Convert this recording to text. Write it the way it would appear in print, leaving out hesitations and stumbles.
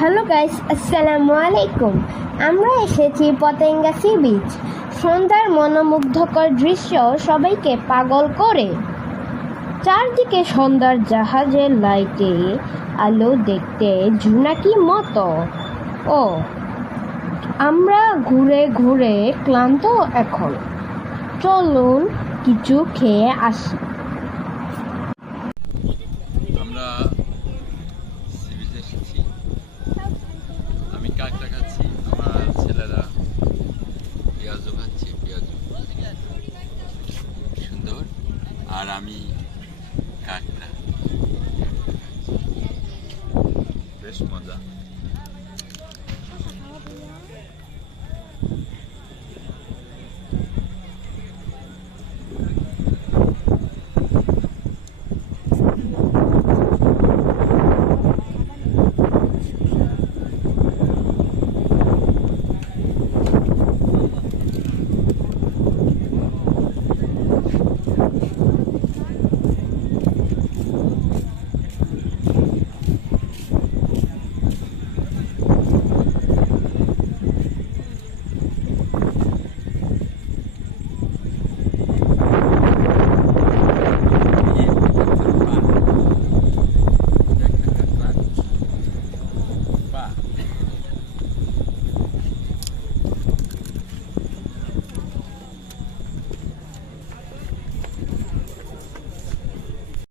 Hello guys, আসসালামু আলাইকুম। আমরা এসেছি পতেঙ্গা সি বিচ। সন্ধ্যার মনোমুগ্ধকর দৃশ্য সবাইকে পাগল করে। চারদিকে সন্ধ্যার জাহাজের লাইটে আলো দেখতে জোনাকি মতো। ও আমরা ঘুরে ঘুরে ক্লান্ত এখন। চলুন কিছু খেয়ে আসি। আমরা সি বিচে এসেছি। আমি কাঁকড়া খাচ্ছি, আমার ছেলেরা পেঁয়াজু খাচ্ছে, পেঁয়াজু সুন্দর। আর আমি কাঁকড়া, বেশ মজা।